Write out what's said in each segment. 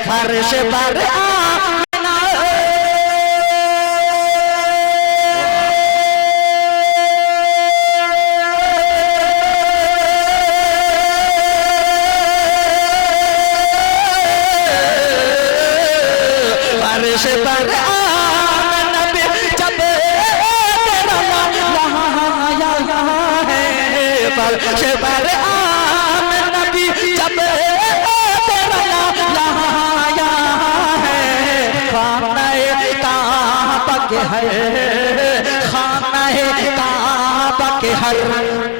فرش پر آمنہ فرش پر آمنہ جب تیرا یہاں آیا ہے فرش پر آمنہ جب تیرا یہاں آیا ہے خانہ کعبہ کے ہر خانہ کعبہ کے ہر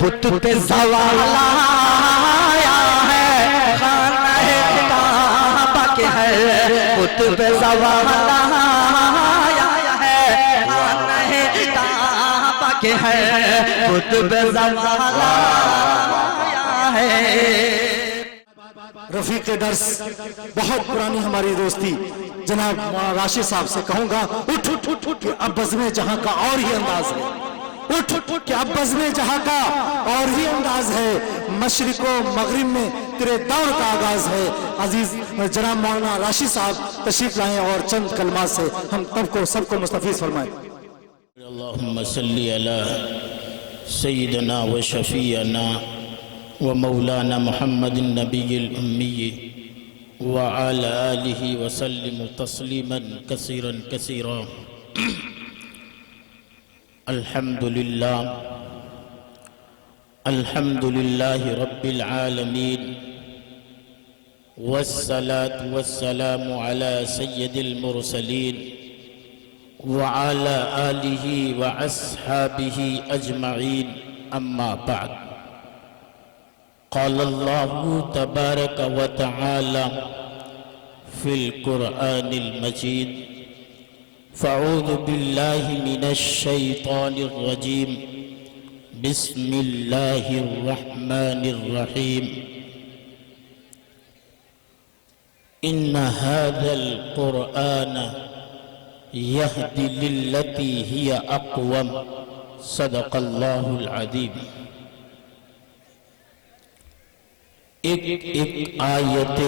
بت پہ زوال آیا ہے خانہ کعبہ کے ہر بت پہ زوال آیا ہے خانہ کعبہ کے ہر بت پہ زوال آیا ہے رفیق درس بہت پرانی ہماری دوستی جناب راشد صاحب سے کہوں گا اٹھ کہ اب بزم جہاں کا اور ہی انداز ہے اٹھ کہ اب بزم جہاں کا اور ہی انداز ہے مشرق و مغرب میں تیرے دور کا آغاز ہے عزیز جناب مولانا راشد صاحب تشریف لائیں اور چند کلمات سے ہم سب کو مستفیض فرمائیں اللہم صلی علی سیدنا و شفیعنا ومولانا محمد النبی الأمی وعلى آلہ وسلم تسلیما کثیرا کثیرا الحمدللہ رب العالمین والصلاة والسلام على سید المرسلین وعلى آلہ وأصحابہ اجمعین اما بعد قال اللہ تبارک و تعالی فی القرآن المجید فاعوذ باللہ من الشیطان الرجیم بسم اللہ الرحمن الرحیم ان هذا القرآن یہدی للتی ہی اقوم صدق اللہ العظیم ایک آیت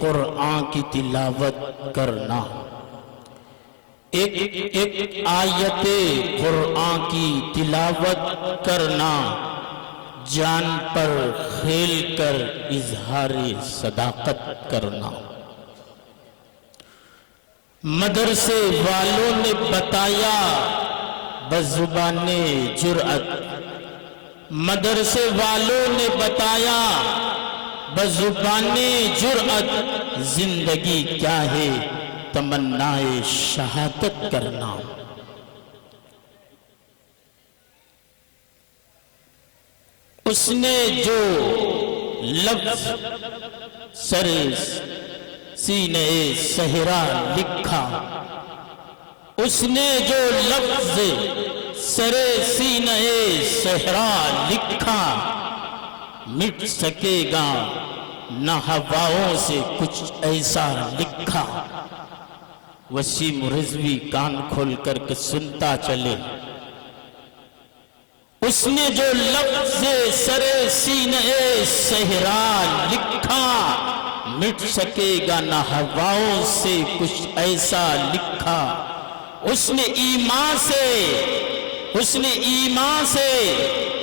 قرآن کی تلاوت کرنا ایک آیت قرآن کی تلاوت کرنا جان پر کھیل کر اظہار صداقت کرنا مدرسے والوں نے بتایا بزبان جرأت مدرسے والوں نے بتایا بزبان جرأت زندگی کیا ہے تمنائے شہادت کرنا اس نے جو لفظ سر سینہ صحرا لکھا اس نے جو لفظ سر سینہ صحرا لکھا مٹ سکے گا نہ ہواؤں سے کچھ ایسا لکھا وسیم رضوی کان کھول کر کے سنتا چلے اس نے جو لفظ سر سینہ صحرا لکھا مٹ سکے گا نہ ہواؤں سے کچھ ایسا لکھا اس نے ایمان سے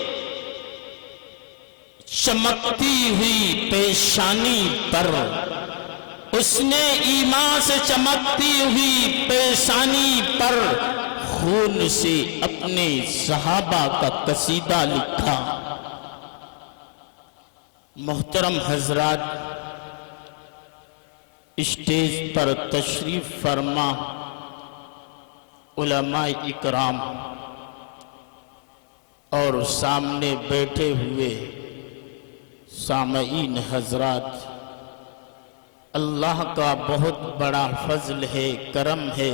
چمکتی ہوئی پیشانی پر اس نے ایمان سے چمکتی ہوئی پیشانی پر خون سے اپنے صحابہ کا قصیدہ لکھا محترم حضرات اسٹیج پر تشریف فرما علماء اکرام اور سامنے بیٹھے ہوئے سامعین حضرات اللہ کا بہت بڑا فضل ہے کرم ہے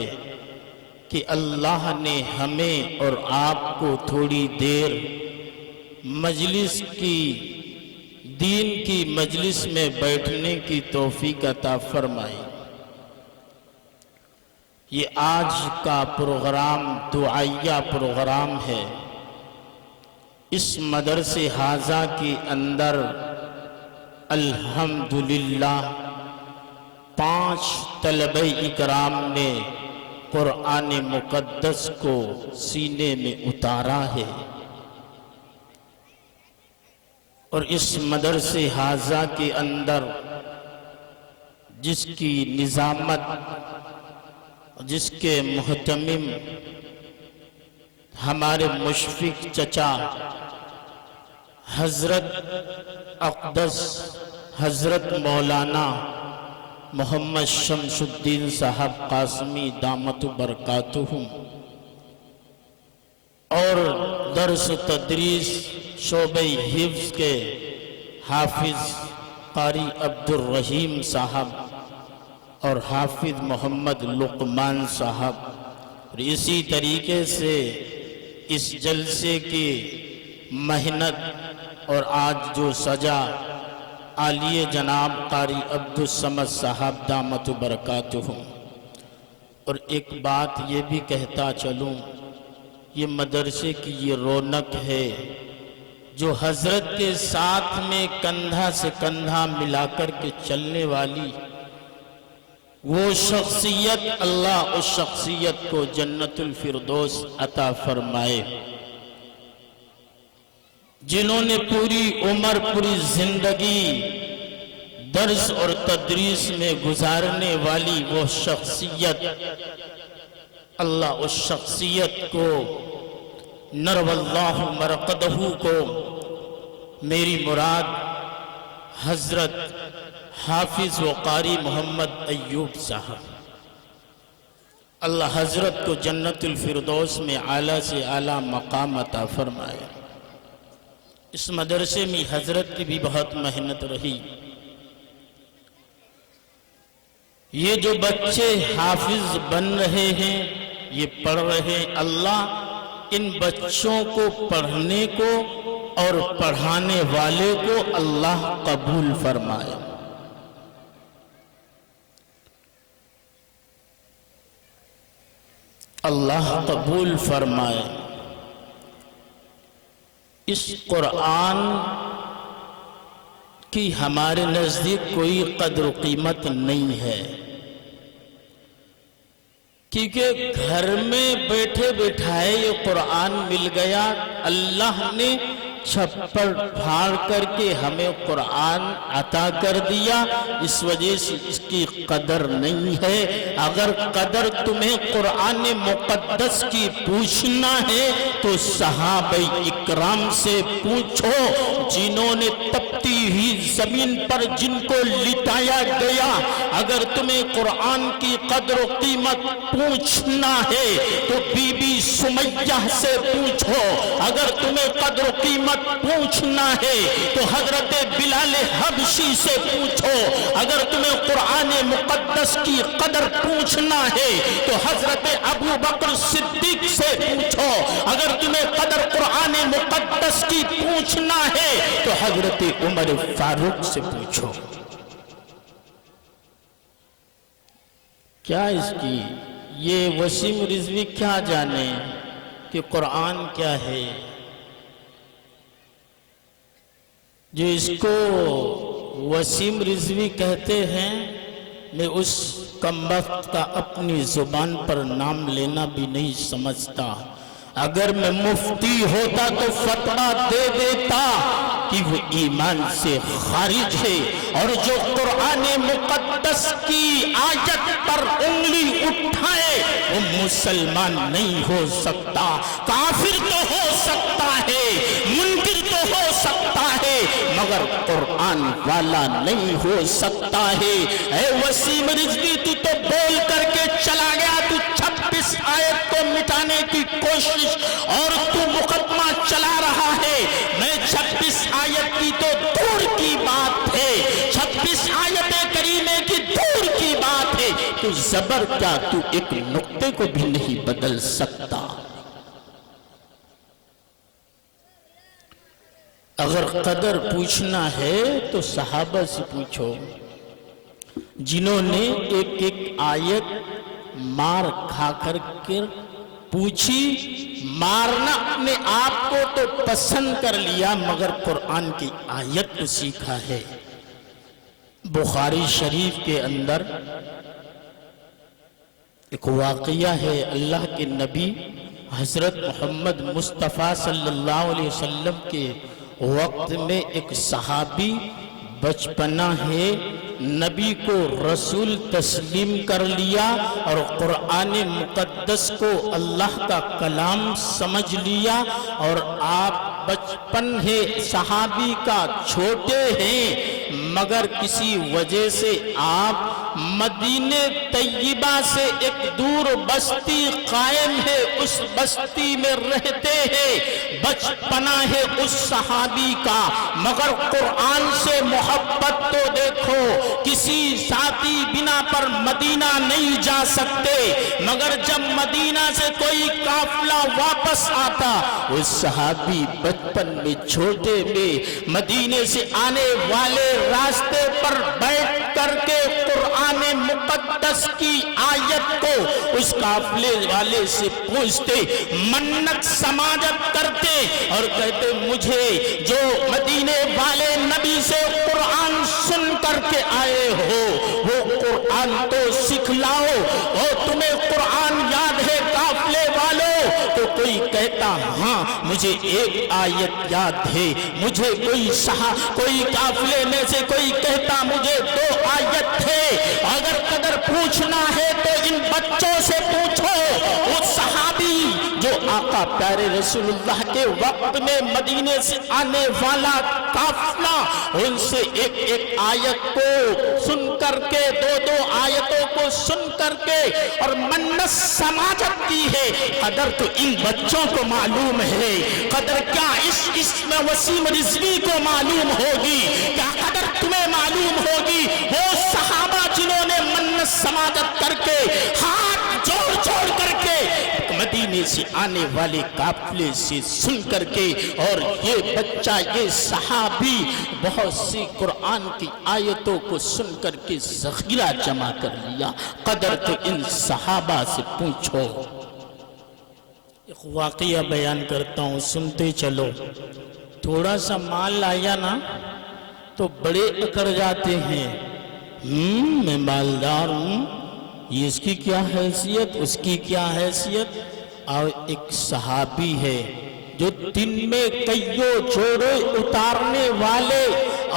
کہ اللہ نے ہمیں اور آپ کو تھوڑی دیر مجلس کی دین کی مجلس میں بیٹھنے کی توفیق عطا فرمائی یہ آج کا پروگرام دعائیہ پروگرام ہے اس مدرسے حاضہ کے اندر الحمدللہ 5 طلبہ اکرام نے قرآن مقدس کو سینے میں اتارا ہے، اور اس مدرسے حاضہ کے اندر جس کی نظامت، جس کے محتمم ہمارے مشفق چچا حضرت اقدس حضرت مولانا محمد شمس الدین صاحب قاسمی دامت برکاتہم، اور درس تدریس شعبہ حفظ کے حافظ قاری عبد الرحیم صاحب اور حافظ محمد لقمان صاحب، اور اسی طریقے سے اس جلسے کی محنت اور آج جو سجا عالیہ جناب قاری عبد الصمد صاحب دامت برکاتہم۔ اور ایک بات یہ بھی کہتا چلوں، یہ مدرسے کی یہ رونق ہے جو حضرت کے ساتھ میں کندھا سے کندھا ملا کر کے چلنے والی وہ شخصیت، اللہ اس شخصیت کو جنت الفردوس عطا فرمائے، جنہوں نے پوری عمر پوری زندگی درس اور تدریس میں گزارنے والی وہ شخصیت، اللہ اس شخصیت کو نرو اللہ مرقدہ کو میری مراد حضرت حافظ و قاری محمد ایوب صاحب، اللہ حضرت کو جنت الفردوس میں اعلیٰ سے اعلیٰ مقام عطا فرمائے۔ اس مدرسے میں حضرت کی بھی بہت محنت رہی۔ یہ جو بچے حافظ بن رہے ہیں، یہ پڑھ رہے ہیں، اللہ ان بچوں کو پڑھنے کو اور پڑھانے والے کو اللہ قبول فرمائے۔ اللہ قبول فرمائے۔ اس قرآن کی ہمارے نزدیک کوئی قدر و قیمت نہیں ہے، کیونکہ گھر میں بیٹھے بیٹھائے یہ قرآن مل گیا، اللہ نے چھپر پھاڑ کر کے ہمیں قرآن عطا کر دیا، اس وجہ سے اس کی قدر نہیں ہے۔ اگر قدر تمہیں قرآن مقدس کی پوچھنا ہے تو صحابہ اکرام سے پوچھو، جنہوں نے تپتی ہوئی زمین پر جن کو لٹایا گیا۔ اگر تمہیں قرآن کی قدر و قیمت پوچھنا ہے تو بی بی سمیہ سے پوچھو، اگر تمہیں قدر و قیمت پوچھنا ہے تو حضرت بلال حبشی سے پوچھو، اگر تمہیں قرآن مقدس کی قدر پوچھنا ہے تو حضرت ابو بکر صدیق سے پوچھو، اگر تمہیں قدر قرآن مقدس کی پوچھنا ہے تو حضرت عمر فاروق سے پوچھو۔ کیا اس کی یہ وسیم رضوی کیا جانے کہ قرآن کیا ہے، جو اس کو وسیم رضوی کہتے ہیں، میں اس کمبخت کا اپنی زبان پر نام لینا بھی نہیں سمجھتا۔ اگر میں مفتی ہوتا تو فتویٰ دے دیتا کہ وہ ایمان سے خارج ہے، اور جو قرآن مقدس کی آیت پر انگلی اٹھائے وہ مسلمان نہیں ہو سکتا، کافر تو ہو سکتا ہے، منکر تو ہو سکتا ہے، مگر قرآن والا نہیں ہو سکتا ہے۔ اے وسیم رضوی، تو بول کر کے چلا گیا، تو 26 آیت کو مٹانے کی کوشش اور تو مقدمہ چلا رہا ہے۔ میں 26 آیت کی تو دور کی بات ہے، 26 آیت کریمے کی دور کی بات ہے، تو زبر کیا تو ایک نقطے کو بھی نہیں بدل سکتا۔ اگر قدر پوچھنا ہے تو صحابہ سے پوچھو، جنہوں نے ایک ایک آیت مار کھا کر پوچھی۔ مارنا اپنے آپ کو تو پسند کر لیا، مگر قرآن کی آیت کو سیکھا ہے۔ بخاری شریف کے اندر ایک واقعہ ہے، اللہ کے نبی حضرت محمد مصطفیٰ صلی اللہ علیہ وسلم کے وقت میں ایک صحابی بچپنا ہے، نبی کو رسول تسلیم کر لیا اور قرآن مقدس کو اللہ کا کلام سمجھ لیا، اور آپ بچپن ہے صحابی کا، چھوٹے ہیں، مگر کسی وجہ سے آپ مدینہ طیبہ سے ایک دور بستی قائم ہے، اس بستی میں رہتے ہیں، بچپنا ہے اس صحابی کا، مگر قرآن سے محبت تو دیکھو، کسی ذاتی بنا پر مدینہ نہیں جا سکتے، مگر جب مدینہ سے کوئی قافلہ واپس آتا، اس صحابی بچپن میں چھوٹے میں مدینے سے آنے والے راستے پر بیٹھ کر کے قرآن مقدس کی آیت کو اس قافلے والے سے پوچھتے، منت سماجت کرتے اور کہتے مجھے جو مدینے والے نبی سے قرآن سن کر کے آئے ہو وہ قرآن تو سکھلاؤ، اور تمہیں قرآن یاد ہے قافلے والوں؟ تو کوئی کہتا ہاں مجھے ایک آیت یاد ہے، مجھے کوئی قافلے میں سے کوئی کہتا مجھے 2 آیت ہے، اگر قدر پوچھنا ہے تو ان بچوں سے پوچھو، وہ صحابی جو آقا پیارے رسول اللہ کے وقت میں مدینے سے آنے والا قافلہ، ان سے ایک ایک آیت کو سن کر کے 2 آیتوں کو سن کر کے اور منت سماجت کی ہے، قدر تو ان بچوں کو معلوم ہے، قدر کیا اس میں وسیم رضوی کو معلوم ہوگی، کیا قدر تمہیں معلوم ہوگی؟ وہ صحابہ جنہوں نے منت سماجت کر کے ہاتھ جوڑ کر کے مدینے سے آنے والے قافلے سے سن کر کے، اور یہ بچہ یہ صحابی بہت سی قرآن کی آیتوں کو سن کر کے ذخیرہ جمع کر لیا، قدر تو ان صحابہ سے پوچھو۔ ایک واقعہ بیان کرتا ہوں، سنتے چلو، تھوڑا سا مال آیا نا تو بڑے اکڑ جاتے ہیں، میں مالدار ہوں، یہ اس کی کیا حیثیت، اس کی کیا حیثیت۔ اور ایک صحابی ہے جو دن میں کئیوں جوڑے اتارنے والے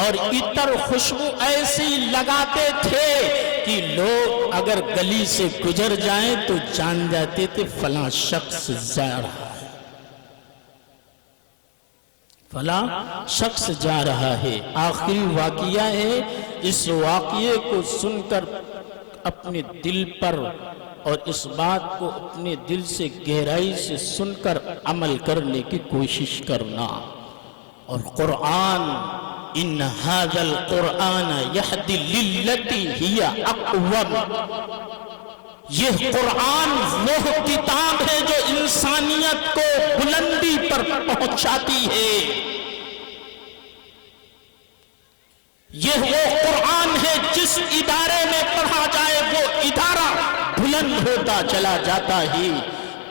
اور عطر خوشبو ایسی لگاتے تھے کہ لوگ اگر گلی سے گزر جائیں تو جان جاتے تھے فلاں شخص جا رہا ہے، فلاں شخص جا رہا ہے۔ آخری واقعہ ہے، اس واقعے کو سن کر اپنے دل پر اور اس بات کو اپنے دل سے گہرائی سے سن کر عمل کرنے کی کوشش کرنا، اور قرآن ان ھذا القرآن یہدی للتی ہی اقوم، یہ قرآن وہ کتاب ہے جو انسانیت کو بلندی پر پہنچاتی ہے، یہ وہ قرآن ہے جس ادارے میں پڑھا جائے وہ ادارہ بلند ہوتا چلا جاتا ہے۔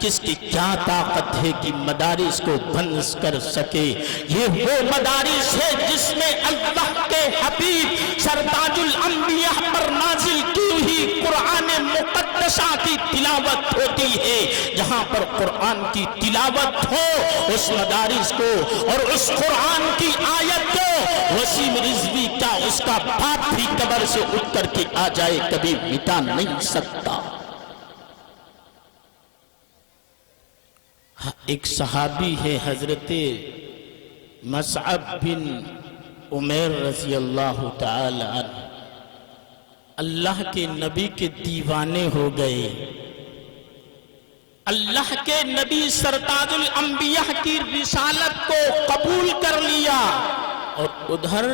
کس کی کیا طاقت ہے کہ مدارس کو بند کر سکے؟ یہ وہ مدارس ہے جس میں اللہ کے حبیب سرتاج الانبیاء پر نازل کی ہوئی قرآن مقدسہ کی تلاوت ہوتی ہے۔ جہاں پر قرآن کی تلاوت ہو اس مدارس کو اور اس قرآن کی آیت کو وسیم رضوی کا اس کا باپ بھی قبر سے اٹھ کر کے آ جائے کبھی مٹا نہیں سکتا۔ ایک صحابی ہے حضرت مصعب بن عمیر رضی اللہ تعالی عنہ، اللہ کے نبی کے دیوانے ہو گئے، اللہ کے نبی سرتاج الانبیاء کی رسالت کو قبول کر لیا، اور ادھر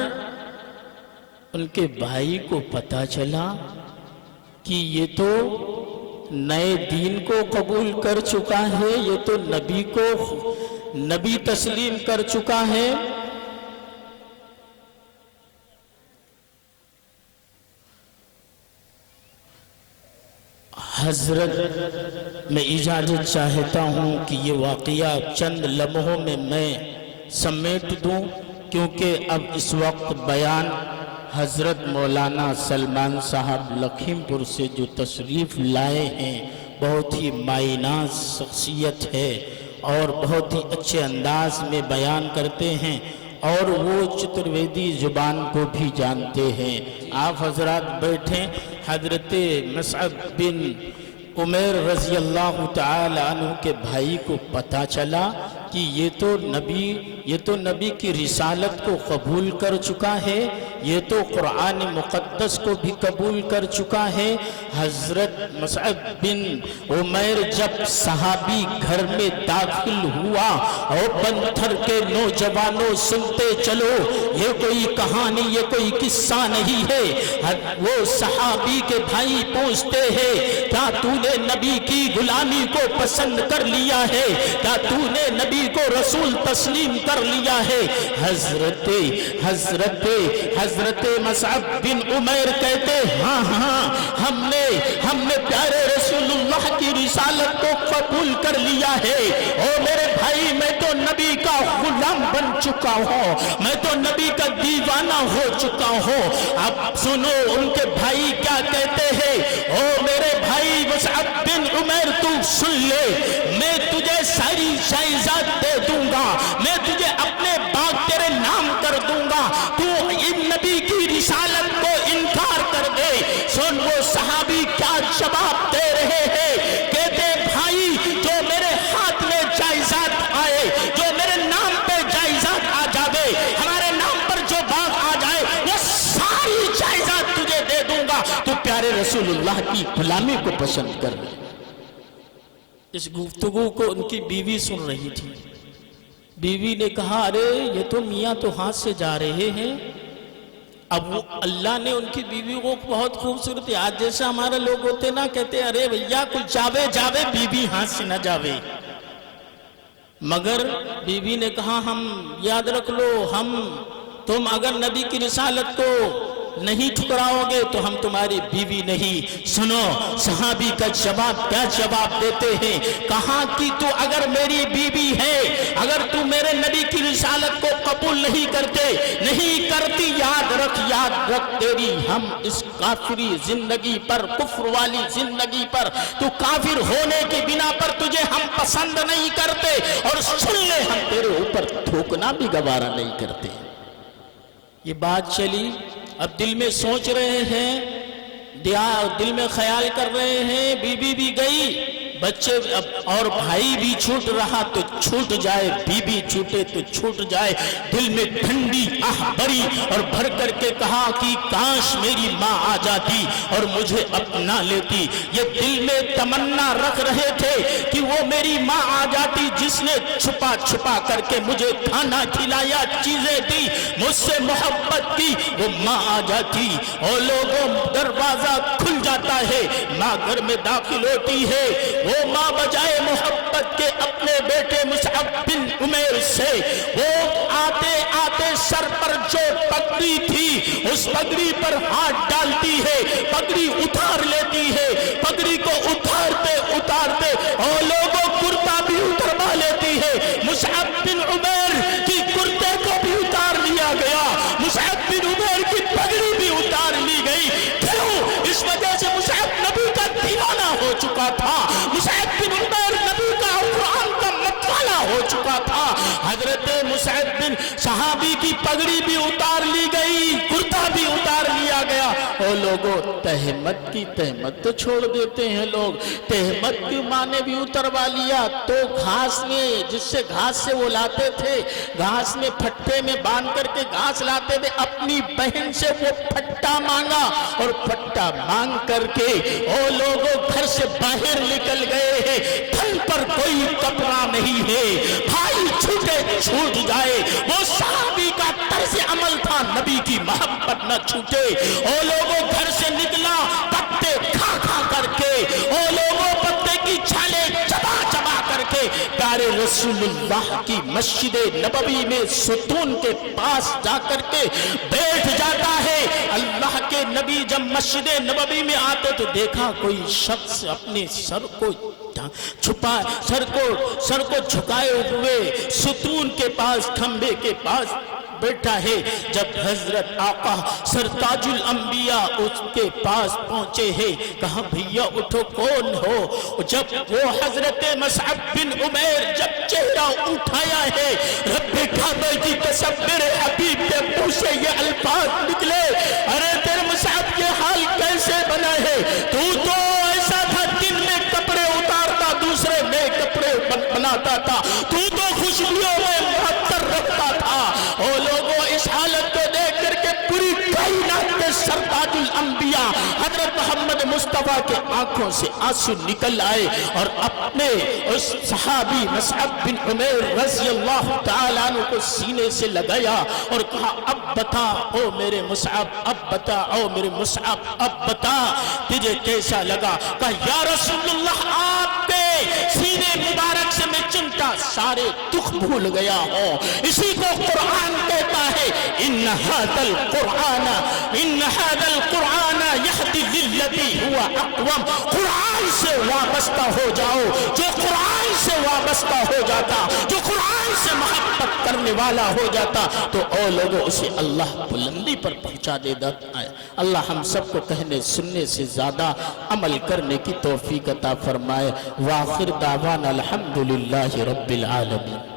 ان کے بھائی کو پتا چلا کہ یہ تو نئے دین کو قبول کر چکا ہے، یہ تو نبی کو نبی تسلیم کر چکا ہے۔ حضرت میں اجازت چاہتا ہوں کہ یہ واقعہ چند لمحوں میں سمیٹ دوں، کیونکہ اب اس وقت بیان حضرت مولانا سلمان صاحب لکھیمپور سے جو تشریف لائے ہیں بہت ہی معنیاز شخصیت ہے اور بہت ہی اچھے انداز میں بیان کرتے ہیں اور وہ چترویدی زبان کو بھی جانتے ہیں. آپ حضرات بیٹھیں. حضرت مصعب بن عمیر رضی اللہ تعالی عنہ کے بھائی کو پتہ چلا کہ یہ تو نبی کی رسالت کو قبول کر چکا ہے, یہ تو قرآن مقدس کو بھی قبول کر چکا ہے. حضرت مصعب بن عمیر جب صحابی گھر میں داخل ہوا اور پتھر کے نوجوانوں سنتے چلو, یہ کوئی کہانی یہ کوئی قصہ نہیں ہے. وہ صحابی کے بھائی پوچھتے ہیں کیا تو نے نبی کی غلامی کو پسند کر لیا ہے, کیا تو نے نبی کو رسول تسلیم کر لیا ہے. حضرت مصعب بن عمیر کہتے ہاں ہم نے پیارے رسول اللہ کی رسالت کو قبول کر لیا ہے. او میرے بھائی میں تو نبی کا غلام بن چکا ہوں, میں تو نبی کا دیوانہ ہو چکا ہوں. اب سنو ان کے بھائی کیا کہتے ہیں. او میرے بھائی مصعب بن عمیر تو سن لے, میں تجھے ساری جائیداد دے دوں گا, میں تجھے اپنے باغ تیرے نام کر دوں گا, تو ان نبی کی رسالت کو انکار کر دے. سن وہ صحابی کیا جواب دے رہے ہیں. کہتے بھائی جو میرے ہاتھ میں جائیداد آئے, جو میرے نام پہ جائیداد آ جاوے, ہمارے نام پر جو باغ آ جائے وہ ساری جائیداد تجھے دے دوں گا. تو پیارے رسول اللہ کی غلامی کو پسند کر لے. اس گفتگو کو ان کی بیوی سن رہی تھی. بیوی نے کہا ارے یہ تو میاں تو ہاتھ سے جا رہے ہیں. اب وہ اللہ نے ان کی بیوی کو بہت خوبصورت, آج جیسا ہمارے لوگ ہوتے نا کہتے ارے بھیا کچھ جاوے بیوی ہاتھ سے نہ جاوے. مگر بیوی نے کہا ہم یاد رکھ لو, تم اگر نبی کی رسالت کو نہیں ٹھکراؤ گے تو ہم تمہاری بیوی نہیں. سنو صحابی کا جواب کیا جواب دیتے ہیں. کہاں کہ تو اگر میری بیوی ہے, اگر تو میرے نبی کی رسالت کو قبول نہیں کرتی, یاد رکھ تیری ہم اس کافری زندگی پر, کفر والی زندگی پر, تو کافر ہونے کی بنا پر تجھے ہم پسند نہیں کرتے, اور سن لے ہم تیرے اوپر تھوکنا بھی گوارا نہیں کرتے. یہ بات چلی. اب دل میں سوچ رہے ہیں, دل میں خیال کر رہے ہیں, بیوی بھی گئی, بچے اور بھائی بھی چھوٹ رہا تو چھوٹ جائے, بیوی چھوٹے تو چھوٹ جائے. دل میں ٹھنڈی آہ بری اور بھر کر کے کہا کہ کاش میری ماں آ جاتی اور مجھے اپنا لیتی. یہ دل میں تمنا رکھ رہے تھے کہ وہ میری ماں آ جاتی جس نے چھپا کر کے مجھے کھانا کھلایا, چیزیں دی, مجھ سے محبت کی, وہ ماں آ جاتی. اور لوگوں دروازہ کھل جاتا ہے, ماں گھر میں داخل ہوتی ہے. وہ ماں بجائے محبت کے اپنے بیٹے مصعب بن عمیر سے وہ آتے سر پر جو پگڑی تھی اس پگڑی پر ہاتھ ڈالتی ہے, پگڑی اتار لیتی ہے. پگڑی کو اتارتے اور لوگوں کرتا بھی اتروا لیتی ہے. مصعب بن عمیر کی کرتے کو بھی اتار لیا گیا, مصعب بن عمیر کی پگڑی بھی اتار لی گئی. کیوں؟ اس وجہ سے مصعب نبی کا دیوانہ ہو چکا تھا, مصعب بن عمیر نبی کا قرآن کا مطالعہ ہو چکا تھا. حضرت مصعب بن صحابی کی پگڑی بھی اتار لی گئی, کرتا بھی اتار لیا گیا. اور لوگوں تہمت تو چھوڑ دیتے ہیں لوگ, تہمت کی ماں نے بھی اتروا لیا. تو گھاس میں جس سے گھاس سے وہ لاتے تھے, گھاس میں پھٹے میں باندھ کر کے گھاس لاتے تھے, اپنی بہن سے وہ پھٹا مانگا اور پھٹا مانگ کر کے وہ لوگوں گھر سے باہر نکل گئے ہیں. تن پر کوئی کپڑا نہیں ہے, بھائی چھوٹے چھوٹ جائے. وہ صحابی کا طرز عمل تھا, نبی کی محبت نہ چھوٹے. وہ لوگوں گھر سے نکلا پتے کھا کر کے, وہ لوگوں پتے کی چھالیں چبا کر کے پیارے رسول اللہ کی مسجد نبوی میں ستون کے پاس جا کر کے بیٹھ جاتا ہے. اللہ کے نبی جب مسجد نبوی میں آتے تو دیکھا کوئی شخص اپنے سر کو سر کو جھکائے ہوئے ستون کے پاس, کھمبے کے پاس بیٹھا ہے. جب حضرت آقا سرتاج الانبیاء اس کے پاس پہنچے ہیں, کہا بھیا اٹھو کون ہو. جب وہ حضرت مصعب بن عمیر جب چہرہ اٹھایا ہے, رب کعبہ کی قسم میرے حبیب کے منہ سے یہ الفاظ نکلے, ارے تیرے مصعب یہ حال کیسے بنا ہے, تو ایسا تھا دن میں کپڑے اتارتا دوسرے نئے کپڑے بناتا تھا, تو خوشبوؤں میں معطر رکھتا تھا. او لوگوں اس حالت کو دیکھ کر کے پوری کائنات کے سرتاج الانبیاء حضرت محمد مصطفیٰ کے آنکھوں سے آنسو نکل آئے اور اپنے اس صحابی مصعب بن عمیر رضی اللہ تعالیٰ عنہ کو سینے سے لگایا اور کہا اب بتا او میرے مصعب, اب بتا او میرے مصعب, اب بتا تجھے کیسا لگا. کہا یا رسول اللہ آپ کے سینے مبارک سے میں چمٹا سارے دکھ بھول گیا ہوں. اسی کو قرآن کہتا ہے ان هذا القرآن یہدی للتی ہوا اقوم. قرآن سے وابستہ ہو جاؤ, جو قرآن سے وابستہ ہو جاتا, جو قرآن سے محبت کرنے والا ہو جاتا, تو او لوگوں اسے اللہ بلندی پر پہنچا دے دیتا ہے. اللہ ہم سب کو کہنے سننے سے زیادہ عمل کرنے کی توفیق عطا فرمائے. وآخر دعوانا الحمدللہ رب العالمین.